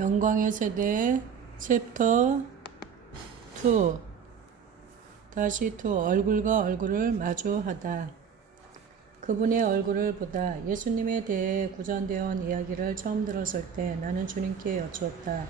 영광의 세대 챕터 2 다시 2 얼굴과 얼굴을 마주하다. 그분의 얼굴을 보다. 예수님에 대해 구전되어 온 이야기를 처음 들었을 때 나는 주님께 여쭈었다.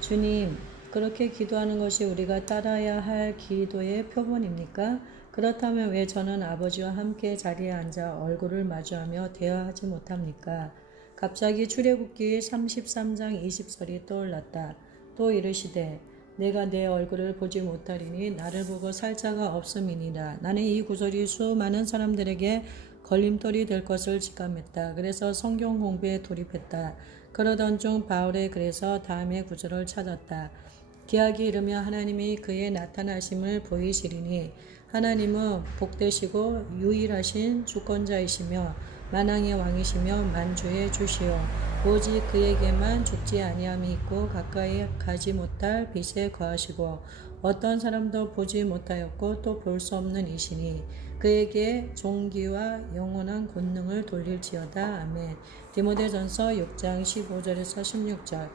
주님, 그렇게 기도하는 것이 우리가 따라야 할 기도의 표본입니까? 그렇다면 왜 저는 아버지와 함께 자리에 앉아 얼굴을 마주하며 대화하지 못합니까? 갑자기 출애굽기 33장 20절이 떠올랐다. 또 이르시되 내가 내 얼굴을 보지 못하리니 나를 보고 살 자가 없음이니라. 나는 이 구절이 수많은 사람들에게 걸림돌이 될 것을 직감했다. 그래서 성경 공부에 돌입했다. 그러던 중 바울의 글에서 다음의 구절을 찾았다. 기약이 이르면 하나님이 그의 나타나심을 보이시리니 하나님은 복되시고 유일하신 주권자이시며 만왕의 왕이시며 만주의 주시오. 오직 그에게만 죽지 아니함이 있고 가까이 가지 못할 빛에 거하시고 어떤 사람도 보지 못하였고 또 볼 수 없는 이시니 그에게 존귀와 영원한 권능을 돌릴지어다. 아멘. 디모데전서 6장 15절에서 16절.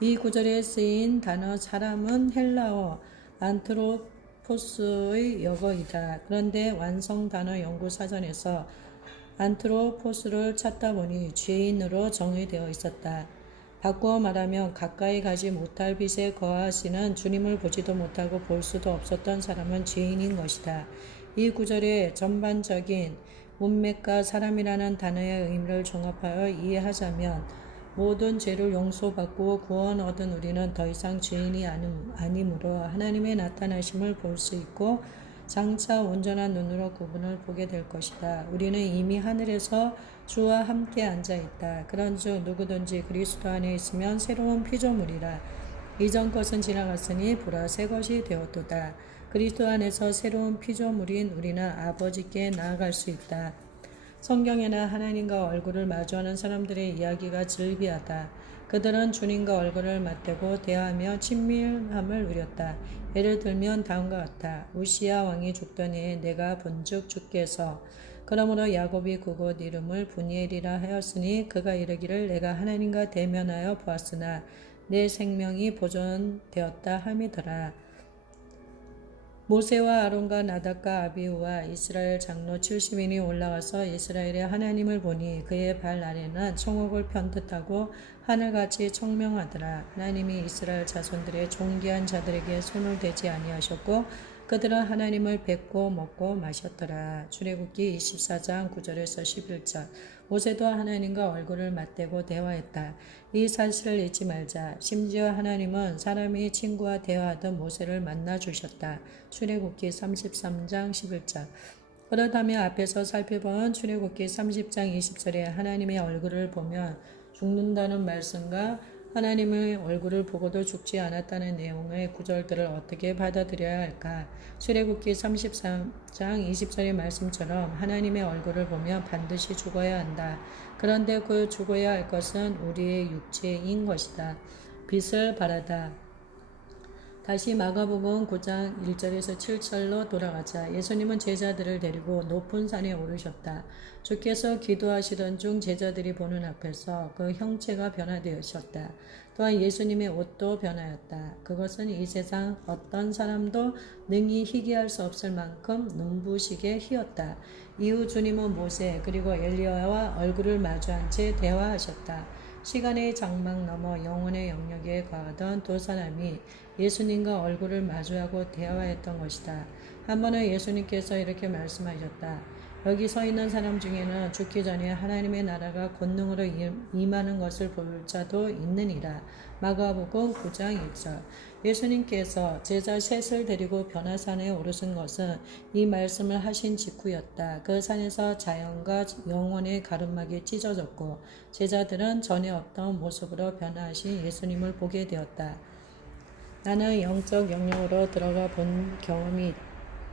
이 구절에 쓰인 단어 사람은 헬라어 안트로포스의 역어이다. 그런데 완성 단어 연구사전에서 안트로포스를 찾다 보니 죄인으로 정의되어 있었다. 바꾸어 말하면 가까이 가지 못할 빛에 거하시는 주님을 보지도 못하고 볼 수도 없었던 사람은 죄인인 것이다. 이 구절의 전반적인 문맥과 사람이라는 단어의 의미를 종합하여 이해하자면 모든 죄를 용서받고 구원 얻은 우리는 더 이상 죄인이 아니므로 하나님의 나타나심을 볼 수 있고 장차 온전한 눈으로 그분을 보게 될 것이다. 우리는 이미 하늘에서 주와 함께 앉아 있다. 그런즉 누구든지 그리스도 안에 있으면 새로운 피조물이라. 이전 것은 지나갔으니 보라 새 것이 되었도다. 그리스도 안에서 새로운 피조물인 우리는 아버지께 나아갈 수 있다. 성경에는 하나님과 얼굴을 마주하는 사람들의 이야기가 즐비하다. 그들은 주님과 얼굴을 맞대고 대화하며 친밀함을 누렸다. 예를 들면 다음과 같다. 우시야 왕이 죽던 해에 내가 본즉 주께서 그러므로 야곱이 그곳 이름을 분이엘이라 하였으니 그가 이르기를 내가 하나님과 대면하여 보았으나 내 생명이 보존되었다 함이더라. 모세와 아론과 나답과 아비후와 이스라엘 장로 70인이 올라가서 이스라엘의 하나님을 보니 그의 발 아래는 청옥을 편듯하고 하늘같이 청명하더라. 하나님이 이스라엘 자손들의 존귀한 자들에게 손을 대지 아니하셨고 그들은 하나님을 뵙고 먹고 마셨더라. 출애굽기 24장 9절에서 11절. 모세도 하나님과 얼굴을 맞대고 대화했다. 이 사실을 잊지 말자. 심지어 하나님은 사람이 친구와 대화하듯 모세를 만나 주셨다. 출애굽기 33장 11절. 그렇다면 앞에서 살펴본 출애굽기 30장 20절에 하나님의 얼굴을 보면 죽는다는 말씀과 하나님의 얼굴을 보고도 죽지 않았다는 내용의 구절들을 어떻게 받아들여야 할까? 출애굽기 33장 20절의 말씀처럼 하나님의 얼굴을 보면 반드시 죽어야 한다. 그런데 그 죽어야 할 것은 우리의 육체인 것이다. 빛을 발하다. 다시 마가복음 9장 1절에서 7절로 돌아가자. 예수님은 제자들을 데리고 높은 산에 오르셨다. 주께서 기도하시던 중 제자들이 보는 앞에서 그 형체가 변화되었다. 또한 예수님의 옷도 변하였다. 그것은 이 세상 어떤 사람도 능히 희귀할 수 없을 만큼 눈부시게 희었다. 이후 주님은 모세 그리고 엘리야와 얼굴을 마주한 채 대화하셨다. 시간의 장막 넘어 영혼의 영역에 거하던 두 사람이 예수님과 얼굴을 마주하고 대화했던 것이다. 한 번은 예수님께서 이렇게 말씀하셨다. 여기 서 있는 사람 중에는 죽기 전에 하나님의 나라가 권능으로 임하는 것을 볼 자도 있느니라. 마가복음 9장 1절. 예수님께서 제자 셋을 데리고 변화산에 오르신 것은 이 말씀을 하신 직후였다. 그 산에서 자연과 영혼의 가르막이 찢어졌고 제자들은 전에 없던 모습으로 변화하신 예수님을 보게 되었다. 나는 영적 영역으로 들어가 본 경험이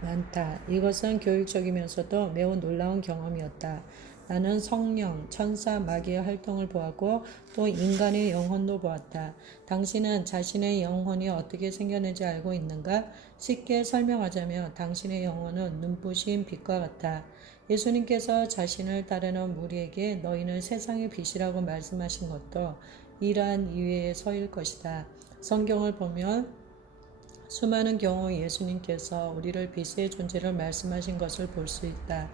많다. 이것은 교육적이면서도 매우 놀라운 경험이었다. 나는 성령, 천사, 마귀의 활동을 보았고 또 인간의 영혼도 보았다. 당신은 자신의 영혼이 어떻게 생겼는지 알고 있는가? 쉽게 설명하자면 당신의 영혼은 눈부신 빛과 같아. 예수님께서 자신을 따르는 무리에게 너희는 세상의 빛이라고 말씀하신 것도 이러한 이유에 서일 것이다. 성경을 보면 수많은 경우 예수님께서 우리를 빛의 존재를 말씀하신 것을 볼 수 있다.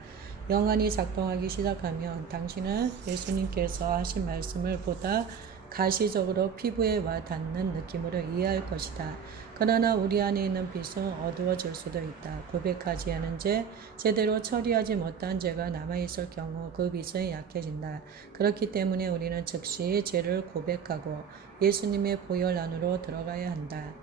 영안이 작동하기 시작하면 당신은 예수님께서 하신 말씀을 보다 가시적으로 피부에 와 닿는 느낌으로 이해할 것이다. 그러나 우리 안에 있는 빛은 어두워질 수도 있다. 고백하지 않은 죄, 제대로 처리하지 못한 죄가 남아있을 경우 그 빛은 약해진다. 그렇기 때문에 우리는 즉시 죄를 고백하고 예수님의 보혈 안으로 들어가야 한다.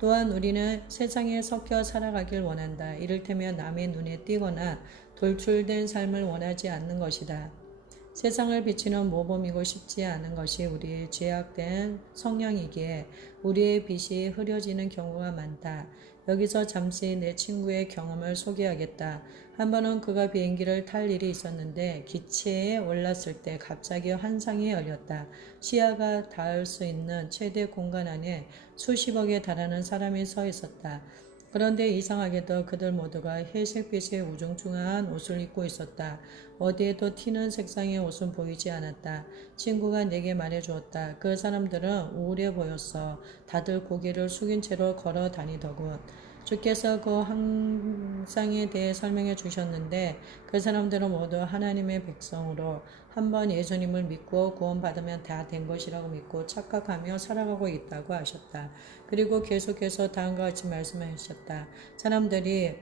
또한 우리는 세상에 섞여 살아가길 원한다. 이를테면 남의 눈에 띄거나 돌출된 삶을 원하지 않는 것이다. 세상을 비치는 모범이고 싶지 않은 것이 우리의 죄악된 성향이기에 우리의 빛이 흐려지는 경우가 많다. 여기서 잠시 내 친구의 경험을 소개하겠다. 한 번은 그가 비행기를 탈 일이 있었는데 기체에 올랐을 때 갑자기 환상이 열렸다. 시야가 닿을 수 있는 최대 공간 안에 수십억에 달하는 사람이 서 있었다. 그런데 이상하게도 그들 모두가 회색빛의 우중충한 옷을 입고 있었다. 어디에도 튀는 색상의 옷은 보이지 않았다. 친구가 내게 말해주었다. 그 사람들은 우울해 보였어. 다들 고개를 숙인 채로 걸어 다니더군. 주께서 그 환상에 대해 설명해 주셨는데 그 사람들은 모두 하나님의 백성으로 한번 예수님을 믿고 구원받으면 다 된 것이라고 믿고 착각하며 살아가고 있다고 하셨다. 그리고 계속해서 다음과 같이 말씀하셨다. 사람들이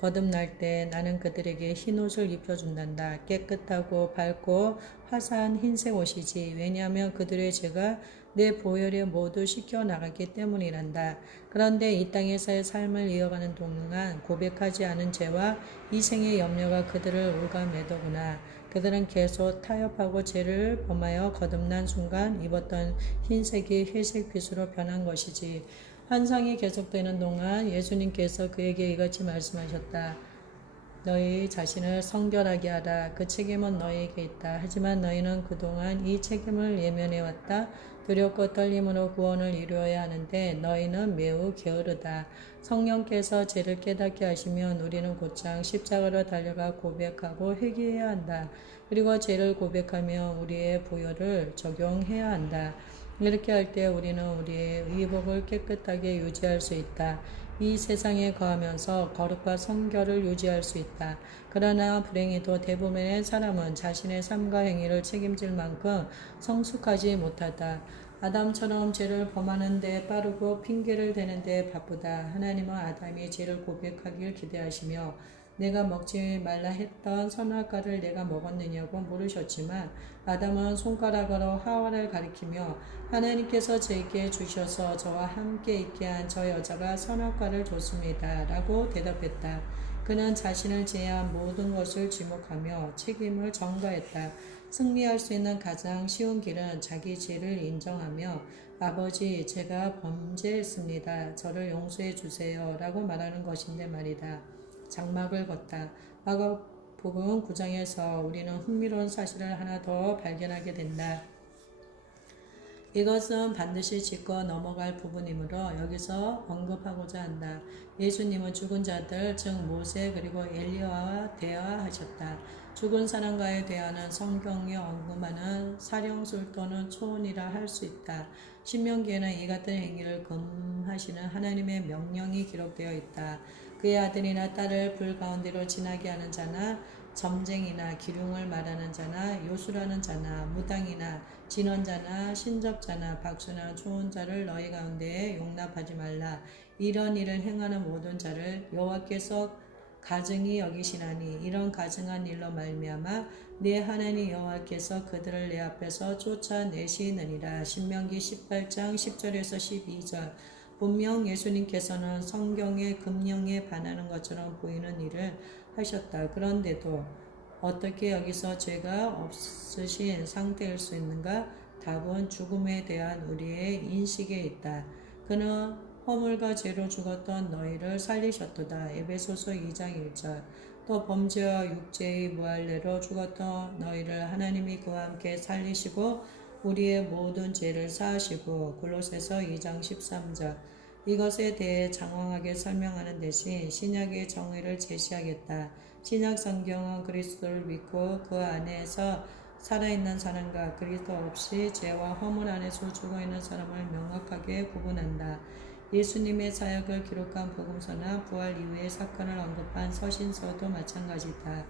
거듭날 때 나는 그들에게 흰 옷을 입혀준단다. 깨끗하고 밝고 화사한 흰색 옷이지. 왜냐하면 그들의 죄가 내 보혈에 모두 씻겨 나갔기 때문이란다. 그런데 이 땅에서의 삶을 이어가는 동안 고백하지 않은 죄와 이생의 염려가 그들을 올가매더구나. 그들은 계속 타협하고 죄를 범하여 거듭난 순간 입었던 흰색이 회색빛으로 변한 것이지. 환상이 계속되는 동안 예수님께서 그에게 이같이 말씀하셨다. 너희 자신을 성결하게 하라. 그 책임은 너희에게 있다. 하지만 너희는 그동안 이 책임을 예면해왔다. 두렵고 떨림으로 구원을 이루어야 하는데 너희는 매우 게으르다. 성령께서 죄를 깨닫게 하시면 우리는 곧장 십자가로 달려가 고백하고 회개해야 한다. 그리고 죄를 고백하며 우리의 보혈을 적용해야 한다. 이렇게 할 때 우리는 우리의 의복을 깨끗하게 유지할 수 있다. 이 세상에 거하면서 거룩과 성결을 유지할 수 있다. 그러나 불행히도 대부분의 사람은 자신의 삶과 행위를 책임질 만큼 성숙하지 못하다. 아담처럼 죄를 범하는 데 빠르고 핑계를 대는 데 바쁘다. 하나님은 아담이 죄를 고백하길 기대하시며 내가 먹지 말라 했던 선악과를 내가 먹었느냐고 물으셨지만 아담은 손가락으로 하와를 가리키며 하나님께서 제게 주셔서 저와 함께 있게 한 저 여자가 선악과를 줬습니다. 라고 대답했다. 그는 자신을 제외한 모든 것을 지목하며 책임을 전가했다. 승리할 수 있는 가장 쉬운 길은 자기 죄를 인정하며 아버지, 제가 범죄했습니다. 저를 용서해 주세요. 라고 말하는 것인데 말이다. 장막을 걷다. 마가복음 9장에서 우리는 흥미로운 사실을 하나 더 발견하게 된다. 이것은 반드시 짚고 넘어갈 부분이므로 여기서 언급하고자 한다. 예수님은 죽은 자들, 즉 모세 그리고 엘리야와 대화하셨다. 죽은 사람과의 대화는 성경에 언급하는 사령술 또는 초혼이라 할 수 있다. 신명기에는 이 같은 행위를 금하시는 하나님의 명령이 기록되어 있다. 그의 아들이나 딸을 불 가운데로 지나게 하는 자나 점쟁이나 기륭을 말하는 자나 요술하는 자나 무당이나 진언자나 신접자나 박수나 초혼자를 너희 가운데에 용납하지 말라. 이런 일을 행하는 모든 자를 여호와께서 가증히 여기시나니 이런 가증한 일로 말미암아 내 하나님 여호와께서 그들을 내 앞에서 쫓아내시느니라. 신명기 18장 10절에서 12절. 분명 예수님께서는 성경의 금령에 반하는 것처럼 보이는 일을 하셨다. 그런데도 어떻게 여기서 죄가 없으신 상태일 수 있는가? 답은 죽음에 대한 우리의 인식에 있다. 그는 허물과 죄로 죽었던 너희를 살리셨도다. 에베소서 2장 1절. 또 범죄와 육체의 무할례로 죽었던 너희를 하나님이 그와 함께 살리시고 우리의 모든 죄를 사하시고 골로새서 2장 13절. 이것에 대해 장황하게 설명하는 대신 신약의 정의를 제시하겠다. 신약 성경은 그리스도를 믿고 그 안에서 살아있는 사람과 그리스도 없이 죄와 허물 안에서 죽어있는 사람을 명확하게 구분한다. 예수님의 사역을 기록한 복음서나 부활 이후의 사건을 언급한 서신서도 마찬가지다.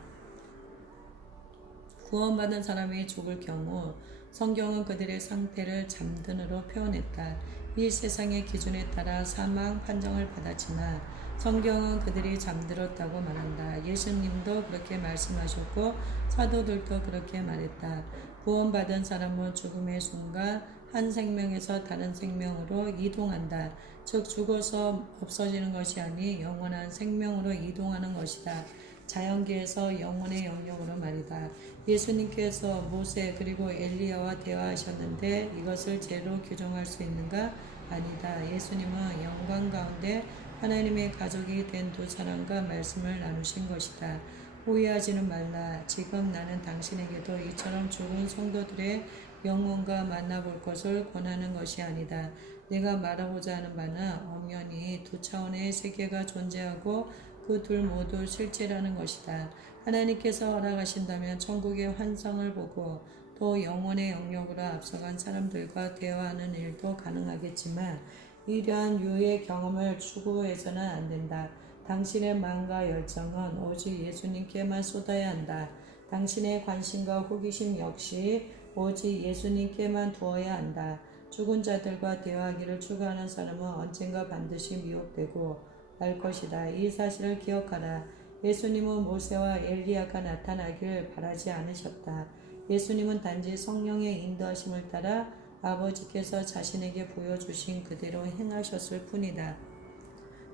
구원받은 사람이 죽을 경우 성경은 그들의 상태를 잠든으로 표현했다. 이 세상의 기준에 따라 사망 판정을 받았지만 성경은 그들이 잠들었다고 말한다. 예수님도 그렇게 말씀하셨고 사도들도 그렇게 말했다. 구원받은 사람은 죽음의 순간 한 생명에서 다른 생명으로 이동한다. 즉 죽어서 없어지는 것이 아니 영원한 생명으로 이동하는 것이다. 자연계에서 영혼의 영역으로 말이다. 예수님께서 모세 그리고 엘리야와 대화하셨는데 이것을 죄로 규정할 수 있는가? 아니다. 예수님은 영광 가운데 하나님의 가족이 된 두 사람과 말씀을 나누신 것이다. 오해하지는 말라. 지금 나는 당신에게도 이처럼 죽은 성도들의 영혼과 만나볼 것을 권하는 것이 아니다. 내가 말하고자 하는 바는 엄연히 두 차원의 세계가 존재하고 그 둘 모두 실체라는 것이다. 하나님께서 허락하신다면 천국의 환상을 보고 또 영혼의 영역으로 앞서간 사람들과 대화하는 일도 가능하겠지만 이러한 유의 경험을 추구해서는 안 된다. 당신의 마음과 열정은 오직 예수님께만 쏟아야 한다. 당신의 관심과 호기심 역시 오직 예수님께만 두어야 한다. 죽은 자들과 대화하기를 추구하는 사람은 언젠가 반드시 미혹되고 말 것이다. 이 사실을 기억하라. 예수님은 모세와 엘리야가 나타나길 바라지 않으셨다. 예수님은 단지 성령의 인도하심을 따라 아버지께서 자신에게 보여주신 그대로 행하셨을 뿐이다.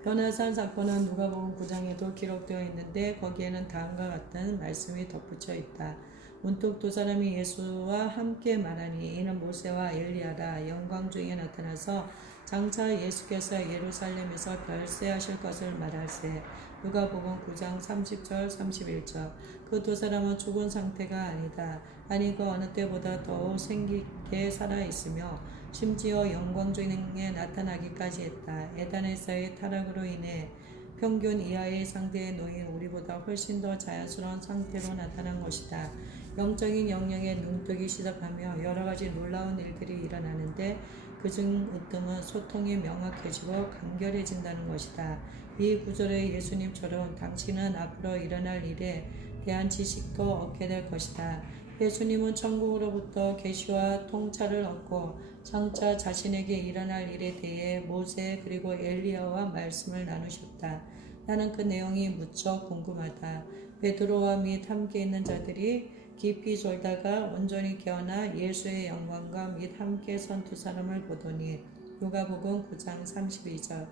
변화산 사건은 누가복음 9장에도 기록되어 있는데 거기에는 다음과 같은 말씀이 덧붙여 있다. 문득 두 사람이 예수와 함께 말하니 이는 모세와 엘리야라. 영광 중에 나타나서 장차 예수께서 예루살렘에서 별세하실 것을 말할세. 누가복음 9장 30절 31절. 그 두 사람은 죽은 상태가 아니다. 아니 그 어느 때보다 더욱 생기게 살아있으며 심지어 영광 중에 나타나기까지 했다. 에덴에서의 타락으로 인해 평균 이하의 상태에 놓인 우리보다 훨씬 더 자연스러운 상태로 나타난 것이다. 영적인 영역에 눈뜨기 시작하며 여러 가지 놀라운 일들이 일어나는데 그중 으뜸은 소통이 명확해지고 간결해진다는 것이다. 이 구절의 예수님처럼 당신은 앞으로 일어날 일에 대한 지식도 얻게 될 것이다. 예수님은 천국으로부터 계시와 통찰을 얻고 장차 자신에게 일어날 일에 대해 모세 그리고 엘리야와 말씀을 나누셨다. 나는 그 내용이 무척 궁금하다. 베드로와 및 함께 있는 자들이 깊이 졸다가 온전히 깨어나 예수의 영광과 및 함께 선 두 사람을 보더니 누가복음 9장 32절.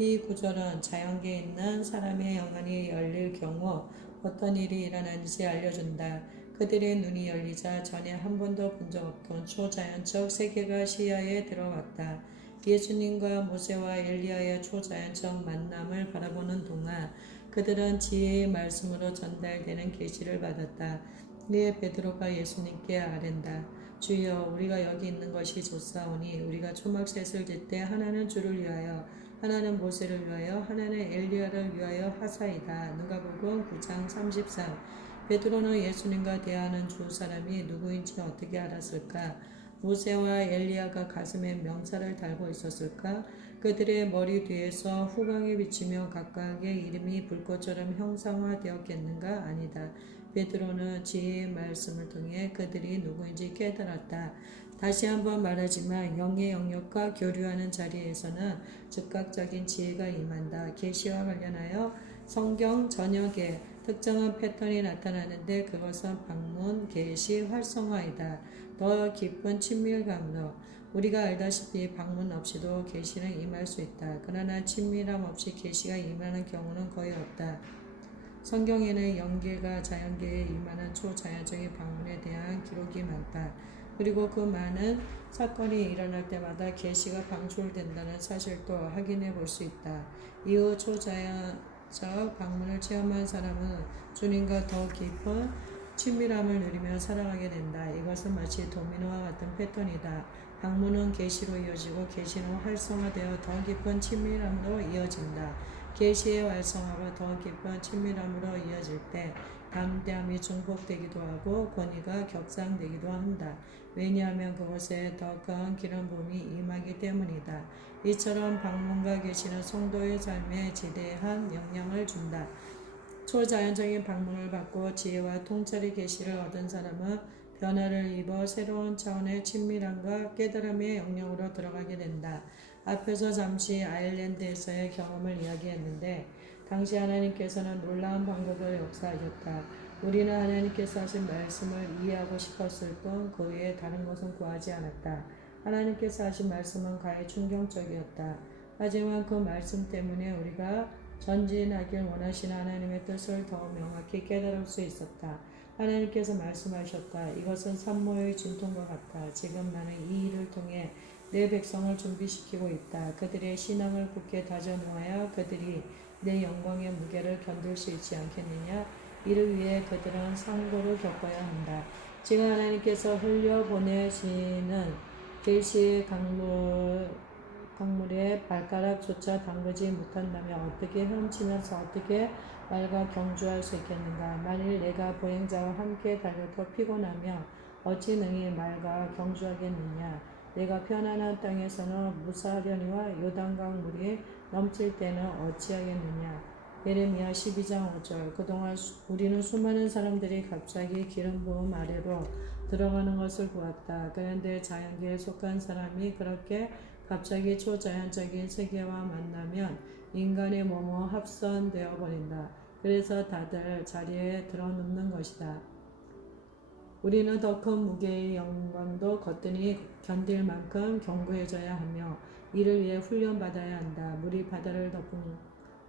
이 구절은 자연계에 있는 사람의 영혼이 열릴 경우 어떤 일이 일어나는지 알려준다. 그들의 눈이 열리자 전에 한 번도 본 적 없던 초자연적 세계가 시야에 들어왔다. 예수님과 모세와 엘리야의 초자연적 만남을 바라보는 동안 그들은 지혜의 말씀으로 전달되는 계시를 받았다. 이에 베드로가 예수님께 아랜다. 주여, 우리가 여기 있는 것이 좋사오니 우리가 초막셋을 질 때 하나는 주를 위하여 하나는 모세를 위하여 하나는 엘리야를 위하여 하사이다. 누가복음 9장 33. 베드로는 예수님과 대하는 두 사람이 누구인지 어떻게 알았을까? 모세와 엘리야가 가슴에 명사를 달고 있었을까? 그들의 머리 뒤에서 후광이 비치며 각각의 이름이 불꽃처럼 형상화되었겠는가? 아니다. 베드로는 지혜의 말씀을 통해 그들이 누구인지 깨달았다. 다시 한번 말하지만 영의 영역과 교류하는 자리에서는 즉각적인 지혜가 임한다. 계시와 관련하여 성경 전역에 특정한 패턴이 나타나는데 그것은 방문, 계시, 활성화이다. 더 깊은 친밀감으로 우리가 알다시피 방문 없이도 계시는 임할 수 있다. 그러나 친밀함 없이 계시가 임하는 경우는 거의 없다. 성경에는 영계가 자연계에 임하는 초자연적인 방문에 대한 기록이 많다. 그리고 그 많은 사건이 일어날 때마다 계시가 방출된다는 사실도 확인해 볼 수 있다. 이후 초자연적 방문을 체험한 사람은 주님과 더 깊은 친밀함을 누리며 살아가게 된다. 이것은 마치 도미노와 같은 패턴이다. 방문은 계시로 이어지고 계시는 활성화되어 더 깊은 친밀함으로 이어진다. 계시의 활성화가 더 깊은 친밀함으로 이어질 때 담대함이 증폭되기도 하고 권위가 격상되기도 한다. 왜냐하면 그곳에 더 강한 기름 부음이 임하기 때문이다. 이처럼 방문과 계시는 성도의 삶에 지대한 영향을 준다. 초자연적인 방문을 받고 지혜와 통찰의 계시를 얻은 사람은 변화를 입어 새로운 차원의 친밀함과 깨달음의 영역으로 들어가게 된다. 앞에서 잠시 아일랜드에서의 경험을 이야기했는데 당시 하나님께서는 놀라운 방법을 역사하셨다. 우리는 하나님께서 하신 말씀을 이해하고 싶었을 뿐 그 외에 다른 것은 구하지 않았다. 하나님께서 하신 말씀은 가히 충격적이었다. 하지만 그 말씀 때문에 우리가 전진하길 원하시는 하나님의 뜻을 더 명확히 깨달을 수 있었다. 하나님께서 말씀하셨다. 이것은 산모의 진통과 같다. 지금 나는 이 일을 통해 내 백성을 준비시키고 있다. 그들의 신앙을 굳게 다져놓아야 그들이 내 영광의 무게를 견딜 수 있지 않겠느냐. 이를 위해 그들은 상고를 겪어야 한다. 지금 하나님께서 흘려보내시는 계시의 강물에 발가락조차 담그지 못한다면 어떻게 헤엄치면서 어떻게 말과 경주할 수 있겠는가. 만일 내가 보행자와 함께 달려도 피곤하며 어찌 능히 말과 경주하겠느냐. 내가 편안한 땅에서는 무사하려니와 요단강 물이 넘칠 때는 어찌하겠느냐. 예레미야 12장 5절. 그동안 우리는 수많은 사람들이 갑자기 기름 부음 아래로 들어가는 것을 보았다. 그런데 자연계에 속한 사람이 그렇게 갑자기 초자연적인 세계와 만나면 인간의 몸은 합선되어 버린다. 그래서 다들 자리에 들어눕는 것이다. 우리는 더 큰 무게의 영광도 거뜬히 견딜 만큼 견고해져야 하며 이를 위해 훈련받아야 한다. 물이 바다를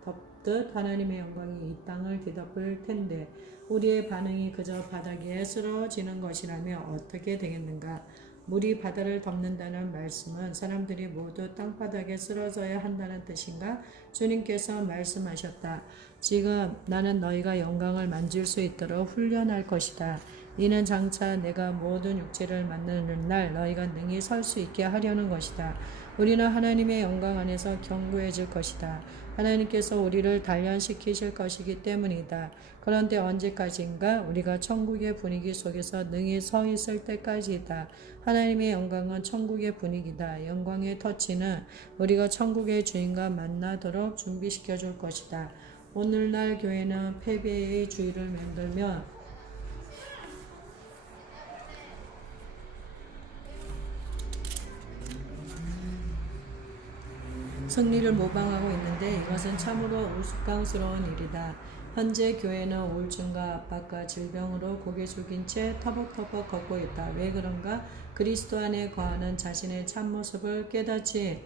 덮듯 하나님의 영광이 이 땅을 뒤덮을 텐데 우리의 반응이 그저 바닥에 쓰러지는 것이라면 어떻게 되겠는가. 물이 바다를 덮는다는 말씀은 사람들이 모두 땅바닥에 쓰러져야 한다는 뜻인가? 주님께서 말씀하셨다. 지금 나는 너희가 영광을 만질 수 있도록 훈련할 것이다. 이는 장차 내가 모든 육체를 만나는 날 너희가 능히 설 수 있게 하려는 것이다. 우리는 하나님의 영광 안에서 견고해질 것이다. 하나님께서 우리를 단련시키실 것이기 때문이다. 그런데 언제까지인가? 우리가 천국의 분위기 속에서 능히 서 있을 때까지이다. 하나님의 영광은 천국의 분위기다. 영광의 터치는 우리가 천국의 주인과 만나도록 준비시켜 줄 것이다. 오늘날 교회는 패배의 주의를 맴돌며 승리를 모방하고 있는데 이것은 참으로 우스꽝스러운 일이다. 현재 교회는 우울증과 압박과 질병으로 고개 숙인 채 터벅터벅 걷고 있다. 왜 그런가? 그리스도 안에 거하는 자신의 참모습을 깨닫지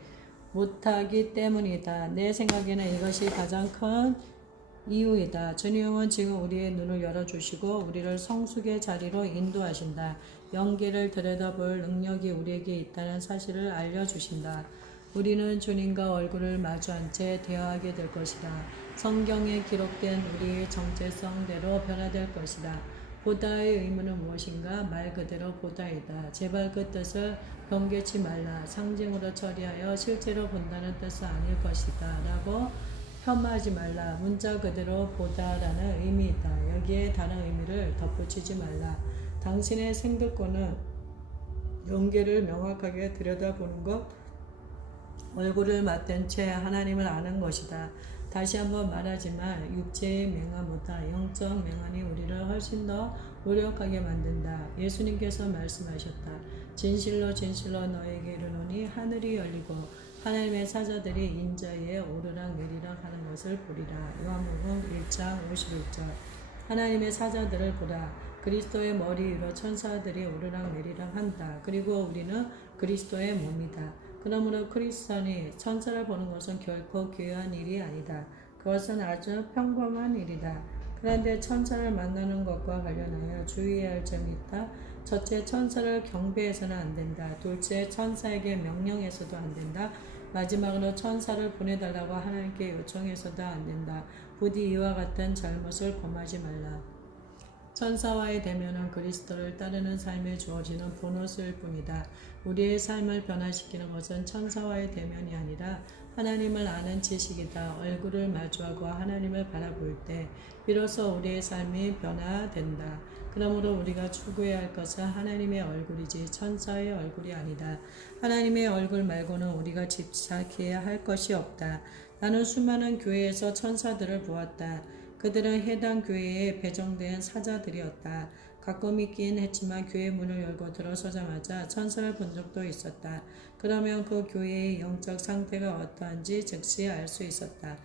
못하기 때문이다. 내 생각에는 이것이 가장 큰 이유이다. 주님은 지금 우리의 눈을 열어주시고 우리를 성숙의 자리로 인도하신다. 영계를 들여다볼 능력이 우리에게 있다는 사실을 알려주신다. 우리는 주님과 얼굴을 마주한 채 대화하게 될 것이다. 성경에 기록된 우리의 정체성대로 변화될 것이다. 보다의 의무는 무엇인가? 말 그대로 보다이다. 제발 그 뜻을 변개치 말라. 상징으로 처리하여 실제로 본다는 뜻은 아닐 것이다. 라고 폄하하지 말라. 문자 그대로 보다라는 의미이다. 여기에 다른 의미를 덧붙이지 말라. 당신의 생득권은 영계를 명확하게 들여다보는 것, 얼굴을 맞댄 채 하나님을 아는 것이다. 다시 한번 말하지만 육체의 맹함보다 영적 맹함이 우리를 훨씬 더 노력하게 만든다. 예수님께서 말씀하셨다. 진실로 진실로 너에게 이르노니 하늘이 열리고 하나님의 사자들이 인자에 오르락 내리락 하는 것을 보리라. 요한복음 1장 51절. 하나님의 사자들을 보라. 그리스도의 머리 위로 천사들이 오르락 내리락 한다. 그리고 우리는 그리스도의 몸이다. 그러므로 크리스천이 천사를 보는 것은 결코 귀한 일이 아니다. 그것은 아주 평범한 일이다. 그런데 천사를 만나는 것과 관련하여 주의해야 할 점이 있다. 첫째, 천사를 경배해서는 안 된다. 둘째, 천사에게 명령해서도 안 된다. 마지막으로 천사를 보내달라고 하나님께 요청해서도 안 된다. 부디 이와 같은 잘못을 범하지 말라. 천사와의 대면은 그리스도를 따르는 삶에 주어지는 보너스일 뿐이다. 우리의 삶을 변화시키는 것은 천사와의 대면이 아니라 하나님을 아는 지식이다. 얼굴을 마주하고 하나님을 바라볼 때 비로소 우리의 삶이 변화된다. 그러므로 우리가 추구해야 할 것은 하나님의 얼굴이지 천사의 얼굴이 아니다. 하나님의 얼굴 말고는 우리가 집착해야 할 것이 없다. 나는 수많은 교회에서 천사들을 보았다. 그들은 해당 교회에 배정된 사자들이었다. 가끔 있긴 했지만 교회 문을 열고 들어서자마자 천사를 본 적도 있었다. 그러면 그 교회의 영적 상태가 어떠한지 즉시 알 수 있었다.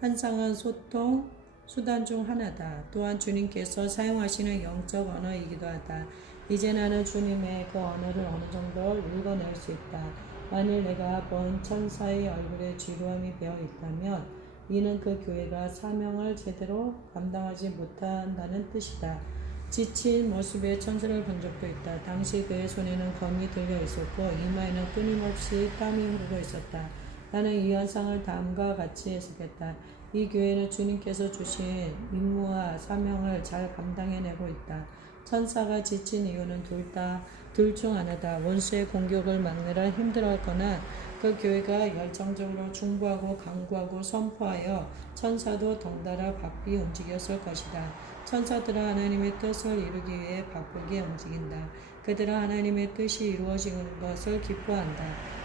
환상은 소통 수단 중 하나다. 또한 주님께서 사용하시는 영적 언어이기도 하다. 이제 나는 주님의 그 언어를 어느 정도 읽어낼 수 있다. 만일 내가 본 천사의 얼굴에 지루함이 배어 있다면 이는 그 교회가 사명을 제대로 감당하지 못한다는 뜻이다. 지친 모습의 천사를 본 적도 있다. 당시 그의 손에는 검이 들려 있었고 이마에는 끊임없이 땀이 흐르고 있었다. 나는 이 현상을 다음과 같이 해석했다. 이 교회는 주님께서 주신 임무와 사명을 잘 감당해내고 있다. 천사가 지친 이유는 둘 중 하나다. 원수의 공격을 막느라 힘들어했거나 그 교회가 열정적으로 중보하고 강구하고 선포하여 천사도 덩달아 바삐 움직였을 것이다. 천사들은 하나님의 뜻을 이루기 위해 바쁘게 움직인다. 그들은 하나님의 뜻이 이루어지는 것을 기뻐한다.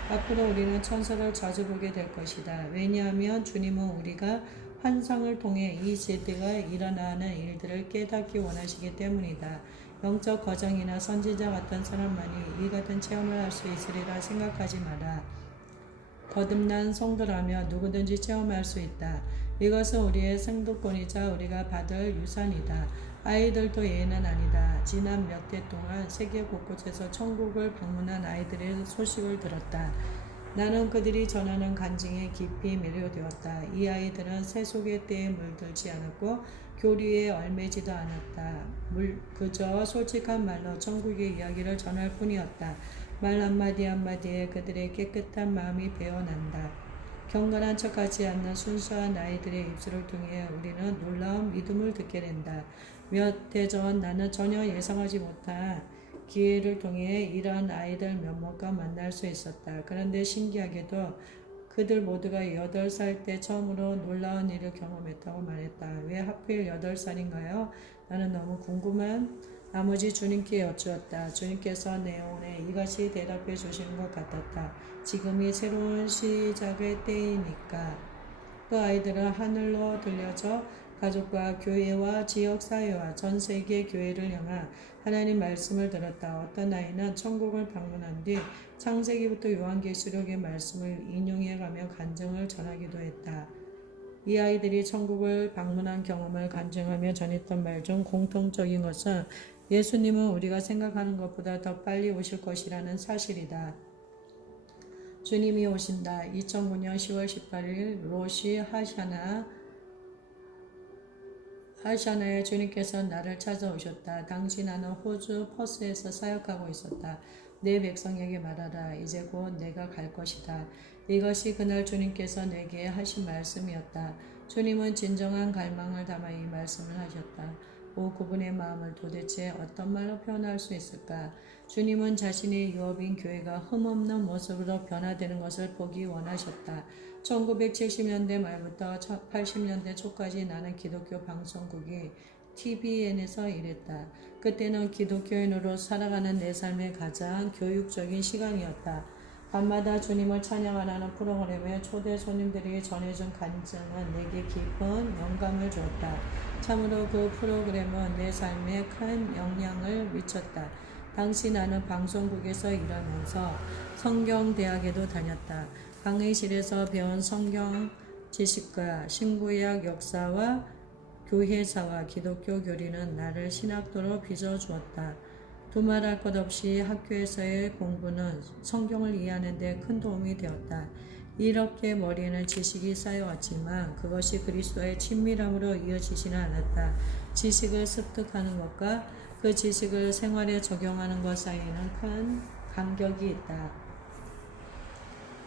앞으로 우리는 천사를 자주 보게 될 것이다. 왜냐하면 주님은 우리가 환상을 통해 이 세대가 일어나는 일들을 깨닫기 원하시기 때문이다. 영적 거정이나 선지자 같은 사람만이 이 같은 체험을 할 수 있으리라 생각하지 마라. 거듭난 성도라면 누구든지 체험할 수 있다. 이것은 우리의 생도권이자 우리가 받을 유산이다. 아이들도 예는 아니다. 지난 몇 해 동안 세계 곳곳에서 천국을 방문한 아이들의 소식을 들었다. 나는 그들이 전하는 간증에 깊이 매료되었다. 이 아이들은 세속의 때에 물들지 않았고 교류에 얽매지도 않았다. 그저 솔직한 말로 천국의 이야기를 전할 뿐이었다. 말 한마디 한마디에 그들의 깨끗한 마음이 배어난다. 경건한 척하지 않는 순수한 아이들의 입술을 통해 우리는 놀라운 믿음을 듣게 된다. 몇 해 전 나는 전혀 예상하지 못한 기회를 통해 이러한 아이들 몇몇과 만날 수 있었다. 그런데 신기하게도 그들 모두가 8살 때 처음으로 놀라운 일을 경험했다고 말했다. 왜 하필 8살인가요? 나는 너무 궁금한 나머지 주님께 여쭈었다. 주님께서 내 영혼에 이것이 대답해 주시는 것 같았다. 지금이 새로운 시작의 때이니까. 그 아이들은 하늘로 들려져 가족과 교회와 지역사회와 전 세계 교회를 향한 하나님 말씀을 들었다. 어떤 아이는 천국을 방문한 뒤 창세기부터 요한계시록의 말씀을 인용해가며 간증을 전하기도 했다. 이 아이들이 천국을 방문한 경험을 간증하며 전했던 말 중 공통적인 것은 예수님은 우리가 생각하는 것보다 더 빨리 오실 것이라는 사실이다. 주님이 오신다. 2009년 10월 18일 로시 하샤나의 주님께서 나를 찾아오셨다. 당시 나는 호주 퍼스에서 사역하고 있었다. 내 백성에게 말하라. 이제 곧 내가 갈 것이다. 이것이 그날 주님께서 내게 하신 말씀이었다. 주님은 진정한 갈망을 담아 이 말씀을 하셨다. 그분의 마음을 도대체 어떤 말로 표현할 수 있을까? 주님은 자신의 유업인 교회가 흠없는 모습으로 변화되는 것을 보기 원하셨다. 1970년대 말부터 80년대 초까지 나는 기독교 방송국이 TBN에서 일했다. 그때는 기독교인으로 살아가는 내 삶의 가장 교육적인 시간이었다. 밤마다 주님을 찬양하는 프로그램에 초대 손님들이 전해준 간증은 내게 깊은 영감을 주었다. 참으로 그 프로그램은 내 삶에 큰 영향을 미쳤다. 당시 나는 방송국에서 일하면서 성경대학에도 다녔다. 강의실에서 배운 성경 지식과 신구약 역사와 교회사와 기독교 교리는 나를 신학도로 빚어주었다. 두말할 것 없이 학교에서의 공부는 성경을 이해하는 데 큰 도움이 되었다. 이렇게 머리에는 지식이 쌓여왔지만 그것이 그리스도의 친밀함으로 이어지지는 않았다. 지식을 습득하는 것과 그 지식을 생활에 적용하는 것 사이에는 큰 간격이 있다.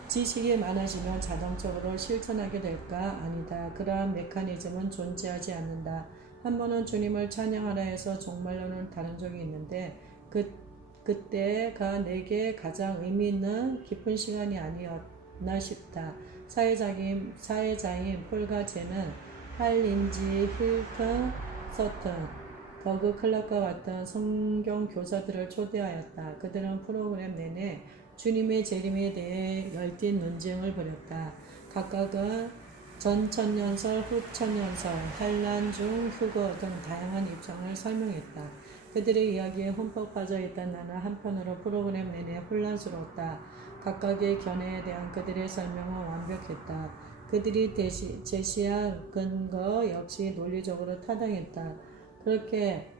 지식이 많아지면 자동적으로 실천하게 될까? 아니다. 그러한 메커니즘은 존재하지 않는다. 한 번은 주님을 찬양하라 해서 정말로는 다른 적이 있는데 그때가 내게 가장 의미 있는 깊은 시간이 아니었나 싶다. 사회자인 폴과 제는 할린지, 힐튼, 서튼, 더그 클락과 같은 성경 교사들을 초대하였다. 그들은 프로그램 내내 주님의 재림에 대해 열띤 논쟁을 벌였다. 각각은 전천년설, 후천년설, 환란 중 휴거 등 다양한 입장을 설명했다. 그들의 이야기에 흠뻑 빠져있던 나는 한편으로 프로그램 내내 혼란스러웠다. 각각의 견해에 대한 그들의 설명은 완벽했다. 그들이 제시한 근거 역시 논리적으로 타당했다. 그렇게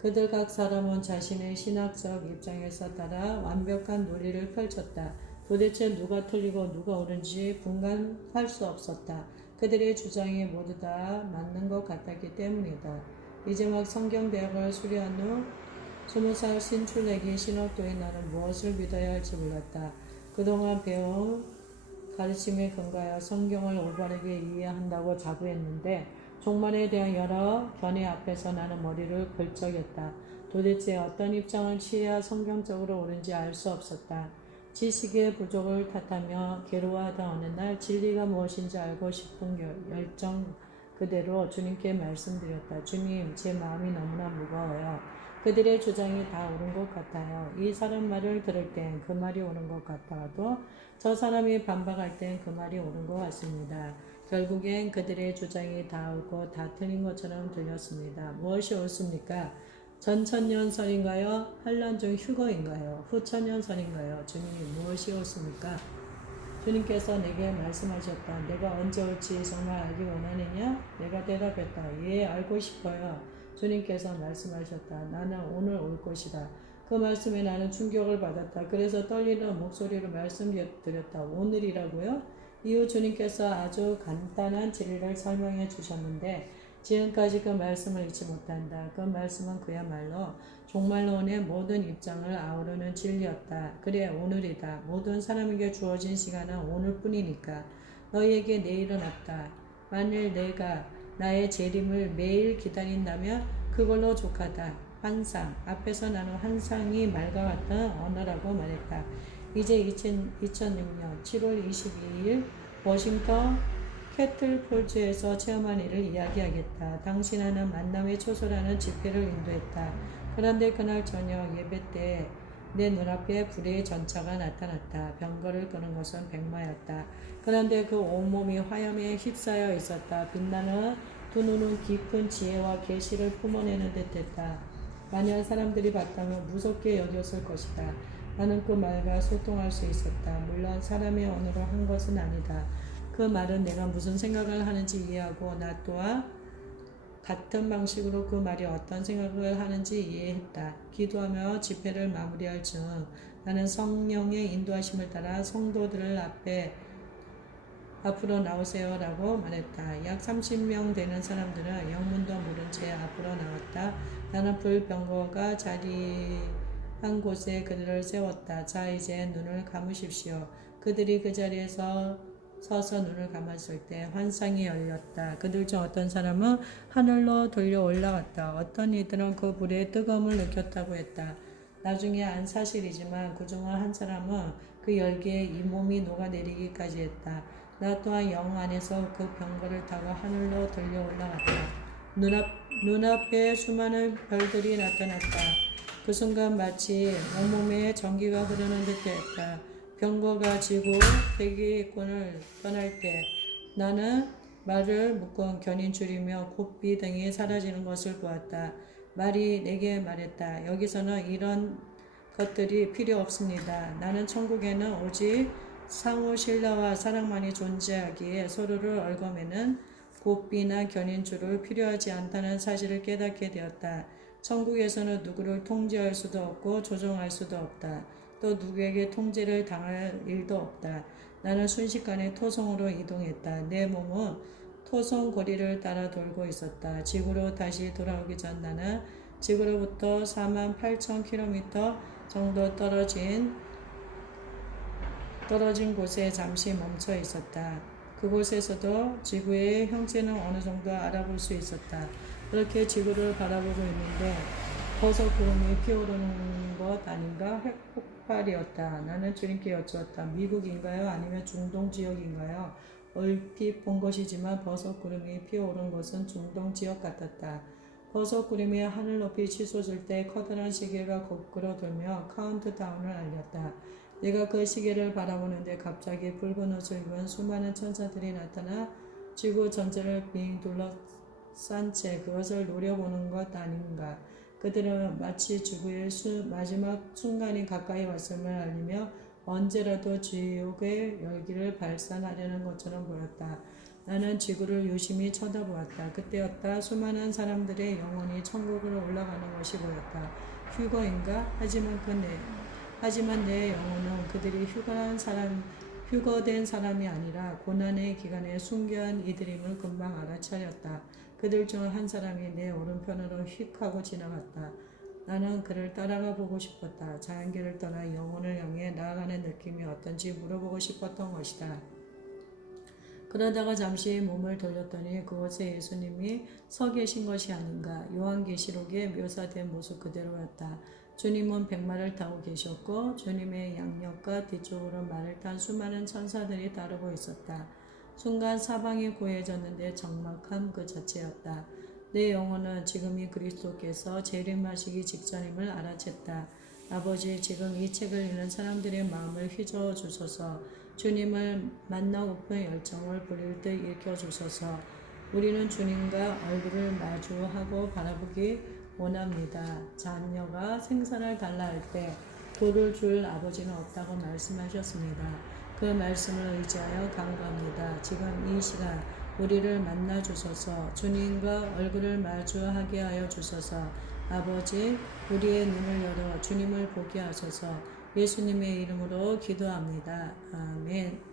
그들 각 사람은 자신의 신학적 입장에서 따라 완벽한 논리를 펼쳤다. 도대체 누가 틀리고 누가 옳은지 분간할 수 없었다. 그들의 주장이 모두 다 맞는 것 같았기 때문이다. 이제 막 성경대학을 수료한 후 20살 신출내기 신학도인 나는 무엇을 믿어야 할지 몰랐다. 그동안 배운 가르침에 근거하여 성경을 올바르게 이해한다고 자부했는데 종말에 대한 여러 견해 앞에서 나는 머리를 긁적였다. 도대체 어떤 입장을 취해야 성경적으로 옳은지 알 수 없었다. 지식의 부족을 탓하며 괴로워하던 어느 날 진리가 무엇인지 알고 싶은 열정 그대로 주님께 말씀드렸다. 주님, 제 마음이 너무나 무거워요. 그들의 주장이 다 옳은 것 같아요. 이 사람 말을 들을 땐 그 말이 옳은 것 같아도 저 사람이 반박할 땐 그 말이 옳은 것 같습니다. 결국엔 그들의 주장이 다 옳고 다 틀린 것처럼 들렸습니다. 무엇이 옳습니까? 전천년설인가요? 환란 중 휴거인가요? 후천년설인가요? 주님이 무엇이 옳습니까? 주님께서 내게 말씀하셨다. 내가 언제 올지 정말 알기 원하느냐? 내가 대답했다. 예, 알고 싶어요. 주님께서 말씀하셨다. 나는 오늘 올 것이다. 그 말씀에 나는 충격을 받았다. 그래서 떨리는 목소리로 말씀드렸다. 오늘이라고요? 이후 주님께서 아주 간단한 진리를 설명해 주셨는데 지금까지 그 말씀을 잊지 못한다. 그 말씀은 그야말로 종말론의 모든 입장을 아우르는 진리였다. 그래, 오늘이다. 모든 사람에게 주어진 시간은 오늘뿐이니까. 너희에게 내일은 없다. 만일 내가 나의 재림을 매일 기다린다면 그걸로 족하다. 환상. 앞에서 나는 환상이 말과 같은 언어라고 말했다. 이제 2006년 7월 22일 워싱턴 캐틀폴즈에서 체험한 일을 이야기하겠다. 당시 나는 만남의 초소라는 집회를 인도했다. 그런데 그날 저녁 예배 때 내 눈앞에 불의 전차가 나타났다. 병거를 끄는 것은 백마였다. 그런데 그 온몸이 화염에 휩싸여 있었다. 빛나는 두 눈은 깊은 지혜와 계시를 품어내는 듯했다. 만약 사람들이 봤다면 무섭게 여겼을 것이다. 나는 그 말과 소통할 수 있었다. 물론 사람의 언어로 한 것은 아니다. 그 말은 내가 무슨 생각을 하는지 이해하고 나 또한 같은 방식으로 그 말이 어떤 생각을 하는지 이해했다. 기도하며 집회를 마무리할 즈음 나는 성령의 인도하심을 따라 성도들을 앞으로 나오세요 라고 말했다. 약 30명 되는 사람들은 영문도 모른 채 앞으로 나왔다. 나는 불병거가 자리한 곳에 그들을 세웠다. 자, 이제 눈을 감으십시오. 그들이 그 자리에서 서서 눈을 감았을 때 환상이 열렸다. 그들 중 어떤 사람은 하늘로 돌려 올라갔다. 어떤 이들은 그 불의 뜨거움을 느꼈다고 했다. 나중에 안 사실이지만 그중 한 사람은 그 열기에 이 몸이 녹아내리기까지 했다. 나 또한 영 안에서 그 병거를 타고 하늘로 돌려 올라갔다. 눈앞에 수많은 별들이 나타났다. 그 순간 마치 온몸에 전기가 흐르는 듯했다. 병거가 지구 대기권을 떠날 때 나는 말을 묶은 견인줄이며 고삐 등이 사라지는 것을 보았다. 말이 내게 말했다. 여기서는 이런 것들이 필요 없습니다. 나는 천국에는 오직 상호 신뢰와 사랑만이 존재하기에 서로를 얽어매는 고삐나 견인줄을 필요하지 않다는 사실을 깨닫게 되었다. 천국에서는 누구를 통제할 수도 없고 조종할 수도 없다. 또 누구에게 통제를 당할 일도 없다. 나는 순식간에 토성으로 이동했다. 내 몸은 토성 거리를 따라 돌고 있었다. 지구로 다시 돌아오기 전 나는 지구로부터 48,000km 정도 떨어진 곳에 잠시 멈춰 있었다. 그곳에서도 지구의 형체는 어느 정도 알아볼 수 있었다. 그렇게 지구를 바라보고 있는데 버섯 구름이 피어오르는 것 아닌가? 핵폭발이었다. 나는 주님께 여쭈었다. 미국인가요? 아니면 중동 지역인가요? 얼핏 본 것이지만 버섯 구름이 피어오른 것은 중동 지역 같았다. 버섯 구름이 하늘 높이 치솟을 때 커다란 시계가 거꾸로 돌며 카운트다운을 알렸다. 내가 그 시계를 바라보는데 갑자기 붉은 옷을 입은 수많은 천사들이 나타나 지구 전체를 빙 둘러싼 채 그것을 노려보는 것 아닌가. 그들은 마치 지구의 마지막 순간이 가까이 왔음을 알리며 언제라도 지옥의 열기를 발산하려는 것처럼 보였다. 나는 지구를 유심히 쳐다보았다. 그때였다. 수많은 사람들의 영혼이 천국으로 올라가는 것이 보였다. 휴거인가? 하지만 내 영혼은 그들이 휴거된 사람이 아니라 고난의 기간에 순교한 이들임을 금방 알아차렸다. 그들 중 한 사람이 내 오른편으로 휙 하고 지나갔다. 나는 그를 따라가 보고 싶었다. 자연계를 떠나 영혼을 향해 나아가는 느낌이 어떤지 물어보고 싶었던 것이다. 그러다가 잠시 몸을 돌렸더니 그곳에 예수님이 서 계신 것이 아닌가. 요한계시록에 묘사된 모습 그대로였다. 주님은 백마를 타고 계셨고 주님의 양옆과 뒤쪽으로 말을 탄 수많은 천사들이 따르고 있었다. 순간 사방이 고해졌는데 적막함 그 자체였다. 내 영혼은 지금이 그리스도께서 재림하시기 직전임을 알아챘다. 아버지, 지금 이 책을 읽는 사람들의 마음을 휘저어 주소서. 주님을 만나고픈 열정을 불일 듯 일으켜 주소서. 우리는 주님과 얼굴을 마주하고 바라보기 원합니다. 자녀가 생사를 달라 할 때 돌을 줄 아버지는 없다고 말씀하셨습니다. 그 말씀을 의지하여 간구합니다. 지금 이 시간 우리를 만나 주소서. 주님과 얼굴을 마주하게 하여 주소서. 아버지, 우리의 눈을 열어 주님을 보게 하소서. 예수님의 이름으로 기도합니다. 아멘.